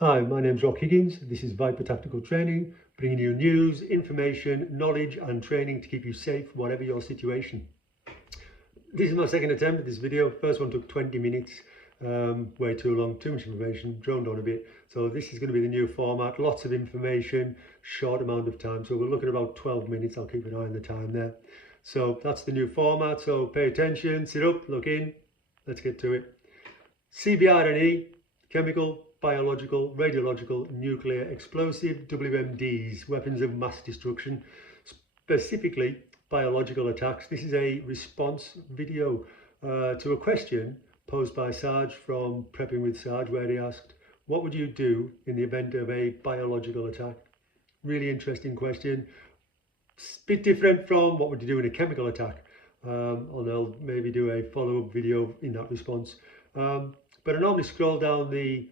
Hi, my name's Rock Higgins. This is Viper Tactical Training, bringing you news, information, knowledge and training to keep you safe, whatever your situation. This is my second attempt at this video. First one took 20 minutes, way too long, too much information, droned on a bit. So this is going to be the new format, lots of information, short amount of time. So we're looking at about 12 minutes. I'll keep an eye on the time there. So that's the new format. So pay attention, sit up, look in, let's get to it. CBRNe, chemical, biological, radiological, nuclear, explosive, WMDs, weapons of mass destruction, specifically biological attacks. This is a response video to a question posed by Sarge from Prepping with Sarge, where he asked, what would you do in the event of a biological attack? Really interesting question. It's a bit different from what would you do in a chemical attack. And I'll maybe do a follow-up video in that response. But I normally scroll down the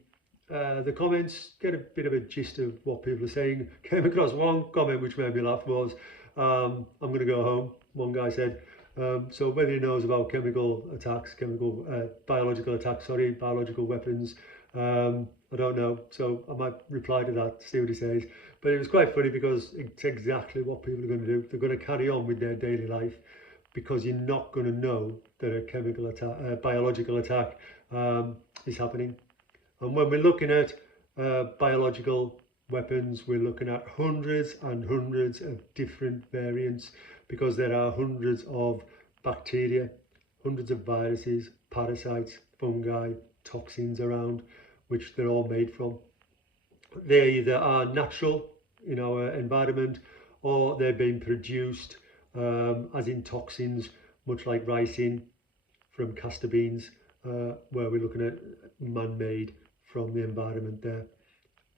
comments, get a bit of a gist of what people are saying. Came across one comment which made me laugh was, I'm going to go home, one guy said. So whether he knows about chemical attacks, biological attacks, biological weapons, I don't know. So I might reply to that, see what he says. But it was quite funny because it's exactly what people are going to do. They're going to carry on with their daily life because you're not going to know that a chemical attack, a biological attack is happening. And when we're looking at biological weapons, we're looking at hundreds and hundreds of different variants because there are hundreds of bacteria, hundreds of viruses, parasites, fungi, toxins around, which they're all made from. They either are natural in our environment or they're being produced as in toxins, much like ricin from castor beans, where we're looking at man-made from the environment there.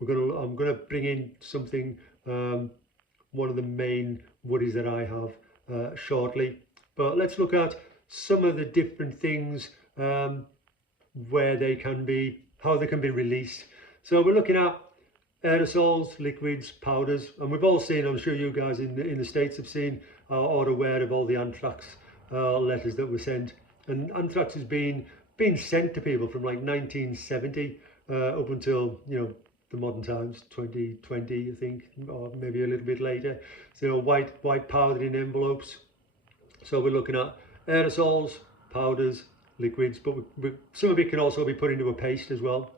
I'm going to bring in something, one of the main worries that I have shortly. But let's look at some of the different things where they can be, how they can be released. So we're looking at aerosols, liquids, powders, and we've all seen, I'm sure you guys in the States have seen or aware of all the anthrax letters that were sent. And anthrax has been sent to people from like 1970 up until, the modern times, 2020, I think, or maybe a little bit later. So, white powder in envelopes. So we're looking at aerosols, powders, liquids, but some of it can also be put into a paste as well.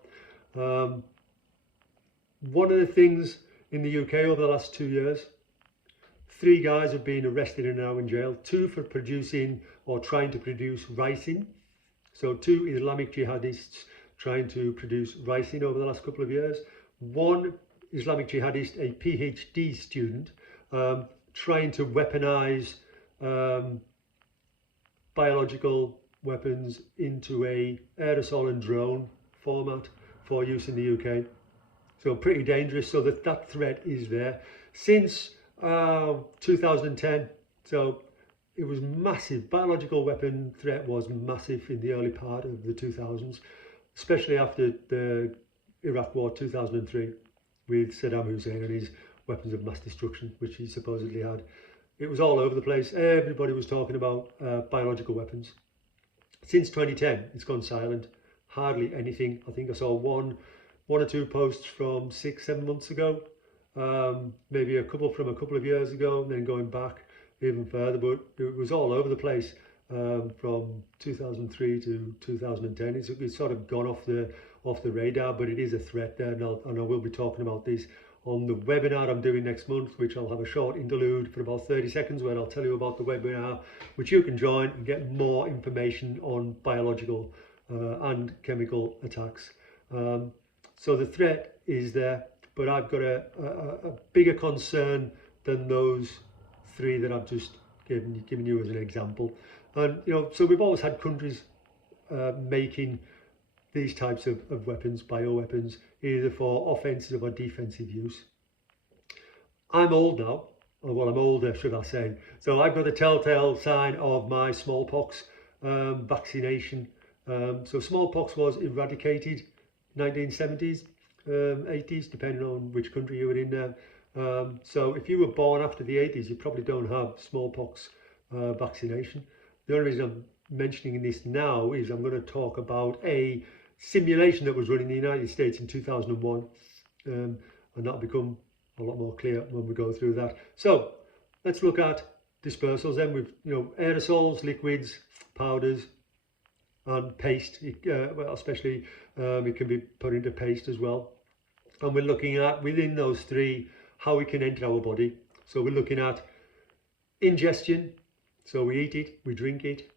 One of the things in the UK over the last 2 years, 3 guys have been arrested and are now in jail. 2 for producing or trying to produce ricin. So 2 Islamic jihadists trying to produce ricin over the last couple of years. 1 Islamic jihadist, a PhD student, trying to weaponize biological weapons into a aerosol and drone format for use in the UK. So pretty dangerous. So that threat is there since 2010. So it was massive. Biological weapon threat was massive in the early part of the 2000s, especially after the Iraq War 2003 with Saddam Hussein and his weapons of mass destruction, which he supposedly had. It was all over the place. Everybody was talking about biological weapons. Since 2010, it's gone silent. Hardly anything. I think I saw one or 2 posts from 6-7 months ago, maybe a couple from a couple of years ago, and then going back even further, but it was all over the place from 2003 to 2010. It's sort of gone off the radar, but it is a threat there, and I will be talking about this on the webinar I'm doing next month, which I'll have a short interlude for about 30 seconds where I'll tell you about the webinar, which you can join and get more information on biological and chemical attacks. So the threat is there, but I've got a bigger concern than those 3 that I've just given you as an example. And so we've always had countries making these types of weapons, bioweapons, either for offensive or defensive use. I'm old now, or well, I'm older, should I say. So I've got the telltale sign of my smallpox vaccination. So smallpox was eradicated 1970s, 80s, depending on which country you were in now. So if you were born after the 80s, you probably don't have smallpox vaccination. The only reason I'm mentioning this now is I'm going to talk about a simulation that was run in the United States in 2001, and that'll become a lot more clear when we go through that. So let's look at dispersals then. With aerosols, liquids, powders, and paste. Well, especially it can be put into paste as well. And we're looking at, within those three, how we can enter our body. So we're looking at ingestion. So we eat it, we drink it,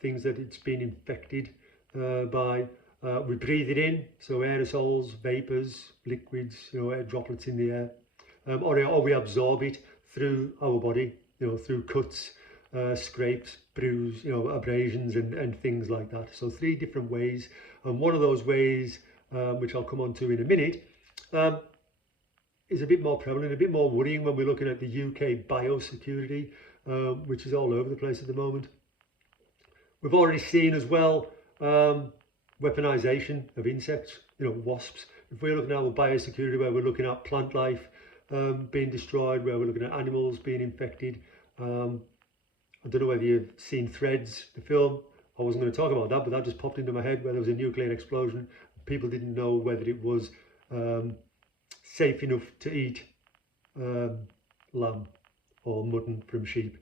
things that it's been infected by. We breathe it in, so aerosols, vapors, liquids, air droplets in the air, or we absorb it through our body, through cuts, scrapes, bruises, abrasions and things like that. So 3 different ways, and one of those ways, which I'll come on to in a minute, is a bit more prevalent, a bit more worrying when we're looking at the UK biosecurity, which is all over the place at the moment. We've already seen as well weaponization of insects, wasps. If we're looking at our biosecurity, where we're looking at plant life being destroyed, where we're looking at animals being infected. I don't know whether you've seen Threads, the film. I wasn't going to talk about that, but that just popped into my head, where there was a nuclear explosion. People didn't know whether it was safe enough to eat lamb or mutton from sheep,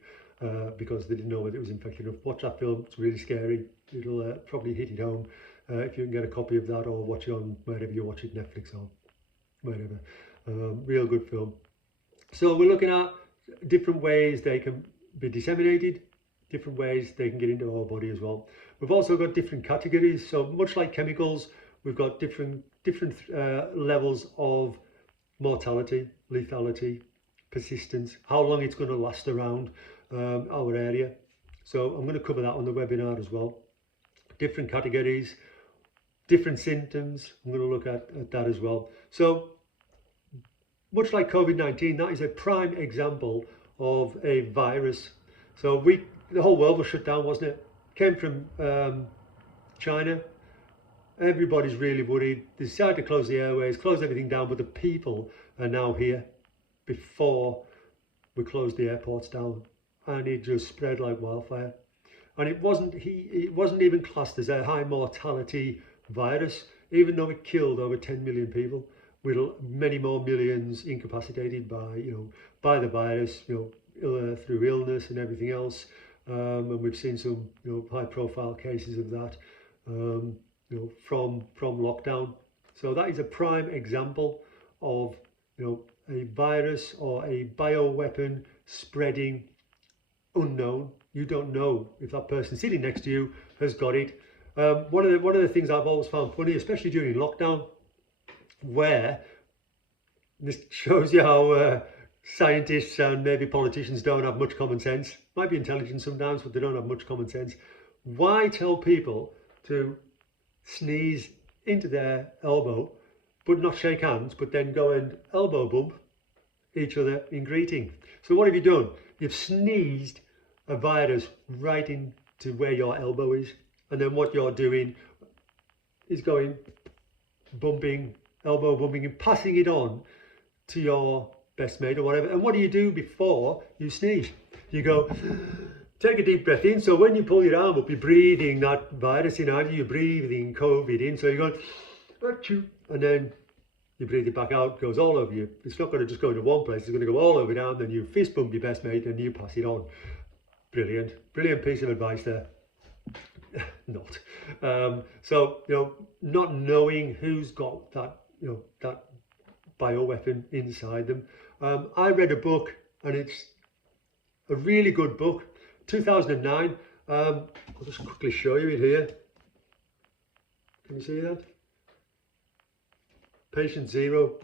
because they didn't know whether it was infected enough. Watch that film, it's really scary. It'll probably hit it home if you can get a copy of that, or watch it on wherever you watch it, Netflix or wherever. Real good film. So we're looking at different ways they can be disseminated, different ways they can get into our body as well. We've also got different categories. So much like chemicals, we've got different levels of mortality, lethality, persistence, how long it's going to last around our area. So I'm going to cover that on the webinar as well. Different categories, different symptoms. I'm going to look at that as well. So much like COVID-19, that is a prime example of a virus. So the whole world was shut down, wasn't it? Came from China. Everybody's really worried. They decided to close the airways, close everything down, but the people are now here before we closed the airports down, and it just spread like wildfire. And it wasn't even classed as a high mortality virus, even though it killed over 10 million people, with many more millions incapacitated by the virus, through illness and everything else. And we've seen some high-profile cases of that. From lockdown. So that is a prime example of a virus or a bioweapon spreading unknown. You don't know if that person sitting next to you has got it. One of the things I've always found funny, especially during lockdown, where this shows you how scientists and maybe politicians don't have much common sense. Might be intelligent sometimes, but they don't have much common sense. Why tell people to sneeze into their elbow but not shake hands, but then go and elbow bump each other in greeting? So what have you done? You've sneezed a virus right into where your elbow is, and then what you're doing is going bumping, elbow bumping, and passing it on to your best mate or whatever. And what do you do before you sneeze? You go, take a deep breath in. So when you pull your arm up, you're breathing that virus in, aren't you? You're breathing COVID in. So you're going, achoo, and then you breathe it back out, goes all over you. It's not going to just go to one place, it's going to go all over down, then you fist bump your best mate and you pass it on. Brilliant. Brilliant piece of advice there. Not. So, not knowing who's got that, that bioweapon inside them. I read a book, and it's a really good book, 2009. I'll just quickly show you it here. Can you see that? Patient Zero.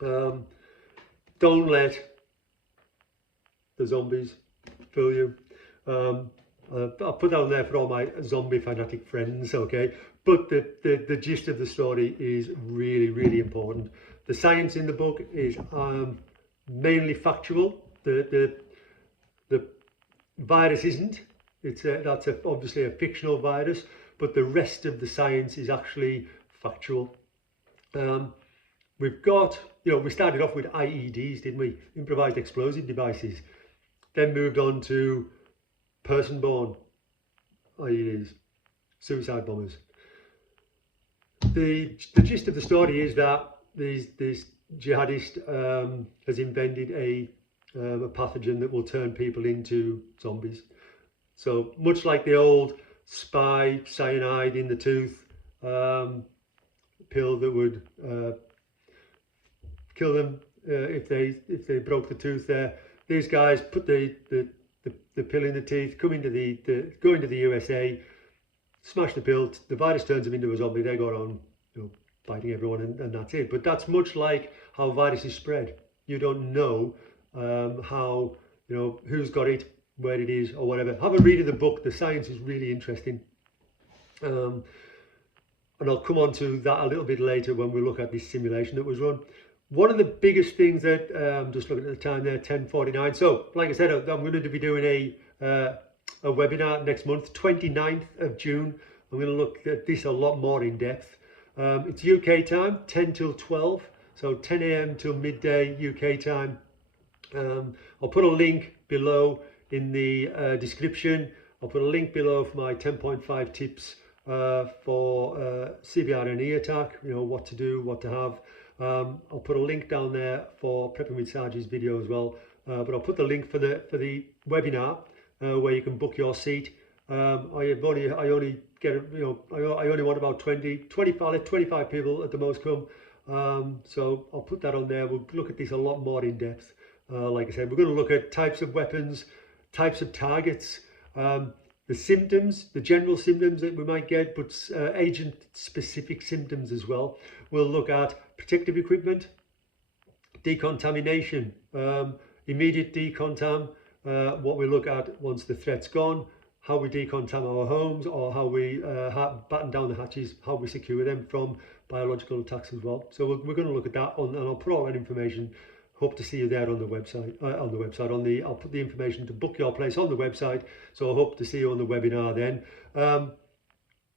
Don't let the zombies fool you. I'll put that on there for all my zombie fanatic friends, okay? But the gist of the story is really, really important. The science in the book is mainly factual. The virus isn't. That's obviously a fictional virus, but the rest of the science is actually factual. We've got, we started off with IEDs, didn't we? Improvised explosive devices. Then moved on to person-born IEDs, suicide bombers. the gist of the story is that this jihadist has invented a pathogen that will turn people into zombies. So much like the old spy cyanide in the tooth pill that would kill them if they broke the tooth there. These guys put the pill in the teeth, go into the USA, smash the pill, the virus turns them into a zombie, they go on, biting everyone, and that's it. But that's much like how viruses spread. You don't know how, who's got it, where it is, or whatever. Have a read of the book. The science is really interesting. And I'll come on to that a little bit later when we look at this simulation that was run. One of the biggest things that, just looking at the time there, 10:49. So, like I said, I'm going to be doing a webinar next month, 29th of June. I'm going to look at this a lot more in depth. It's UK time, 10 till 12, so 10 a.m. till midday UK time. I'll put a link below in the description. I'll put a link below for my 10.5 tips for CBRNe attack, what to do, what to have. I'll put a link down there for Prepping with Sarge's video as well, but I'll put the link for the webinar where you can book your seat. I only want about 25 people at the most come, so I'll put that on there. We'll look at this a lot more in depth. Like I said, we're going to look at types of weapons, types of targets, the symptoms, the general symptoms that we might get, but agent-specific symptoms as well. We'll look at protective equipment, decontamination, immediate decontam, what we look at once the threat's gone, how we decontam our homes, or how we batten down the hatches, how we secure them from biological attacks as well. So we're going to look at that, and I'll put all that information. Hope to see you there on the website. I'll put the information to book your place on the website. So I hope to see you on the webinar then.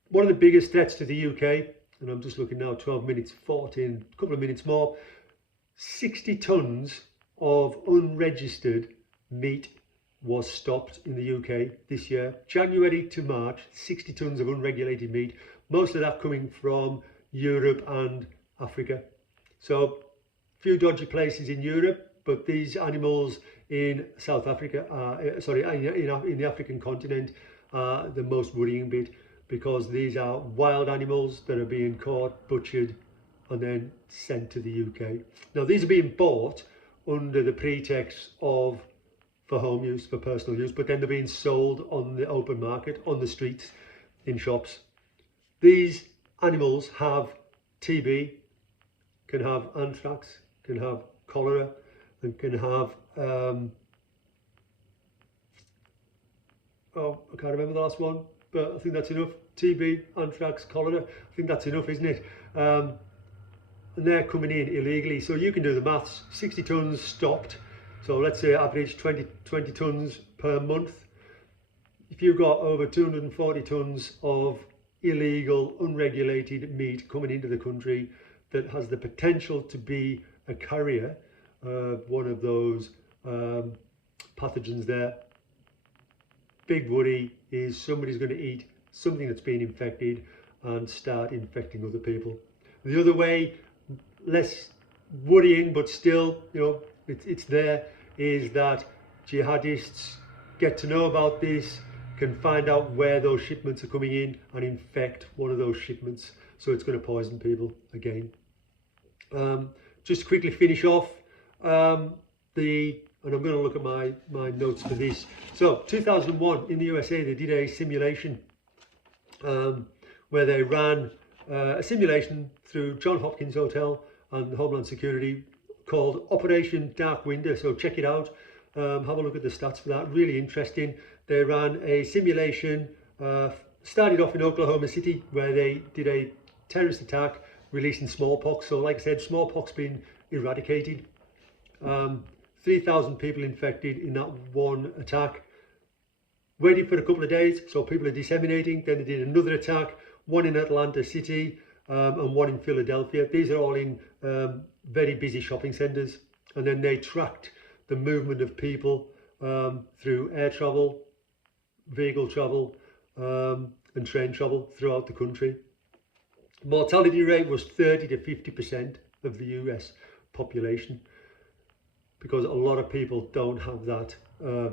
One of the biggest threats to the UK, and I'm just looking now, 12 minutes 14, a couple of minutes more. 60 tons of unregistered meat was stopped in the UK this year. January to March, 60 tons of unregulated meat. Most of that coming from Europe and Africa. So few dodgy places in Europe, but these animals in South Africa, in the African continent, are the most worrying bit, because these are wild animals that are being caught, butchered, and then sent to the UK. Now, these are being bought under the pretext of for home use, for personal use, but then they're being sold on the open market, on the streets, in shops. These animals have TB, can have anthrax, can have cholera, and can have I can't remember the last one, but I think that's enough. TB, anthrax, cholera, I think that's enough, isn't it? And they're coming in illegally, so you can do the maths. 60 tons stopped, so let's say average 20 tons per month. If you've got over 240 tons of illegal, unregulated meat coming into the country that has the potential to be a carrier of one of those pathogens there, big worry is somebody's going to eat something that's been infected and start infecting other people. The other way, less worrying, but still, it's there, is that jihadists get to know about this, can find out where those shipments are coming in and infect one of those shipments. So it's going to poison people again. Just to quickly finish off, and I'm going to look at my notes for this. So 2001 in the USA, they did a simulation where they ran a simulation through Johns Hopkins Hotel and Homeland Security called Operation Dark Winter. So check it out. Have a look at the stats for that. Really interesting. They ran a simulation, started off in Oklahoma City, where they did a terrorist attack releasing smallpox. So like I said, smallpox being eradicated. 3,000 people infected in that one attack. Waited for a couple of days, so people are disseminating. Then they did another attack, one in Atlanta City and one in Philadelphia. These are all in very busy shopping centres. And then they tracked the movement of people through air travel, vehicle travel and train travel throughout the country. Mortality rate was 30 to 50% of the US population, because a lot of people don't have that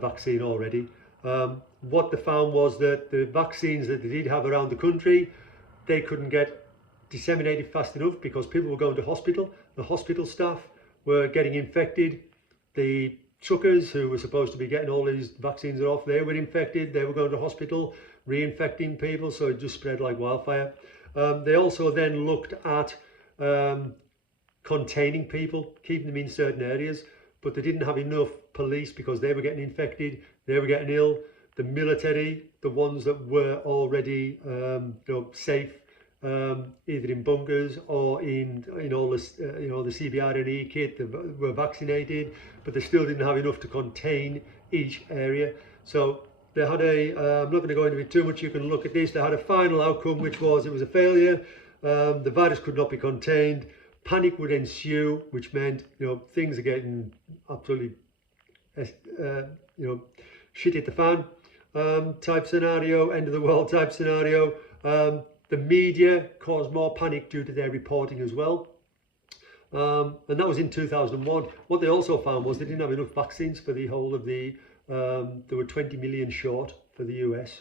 vaccine already. What they found was that the vaccines that they did have around the country, they couldn't get disseminated fast enough because people were going to hospital. The hospital staff were getting infected. The truckers who were supposed to be getting all these vaccines off, they were infected. They were going to hospital, reinfecting people, so it just spread like wildfire. They also then looked at containing people, keeping them in certain areas, but they didn't have enough police because they were getting infected, they were getting ill. The military, the ones that were already safe, either in bunkers or in all this, the CBRNe kit, they were vaccinated, but they still didn't have enough to contain each area. So they had I'm not going to go into it too much, you can look at this. They had a final outcome, which was it was a failure. The virus could not be contained. Panic would ensue, which meant things are getting absolutely shit at the fan type scenario, end of the world type scenario. The media caused more panic due to their reporting as well. And that was in 2001. What they also found was they didn't have enough vaccines for the whole of the, there were 20 million short for the US.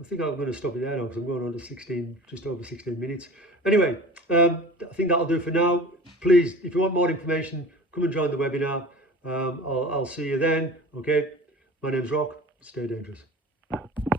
I think I'm going to stop it there now because I'm going on to just over 16 minutes. Anyway, I think that'll do for now. Please, if you want more information, come and join the webinar. I'll see you then. Okay, my name's Rock. Stay dangerous.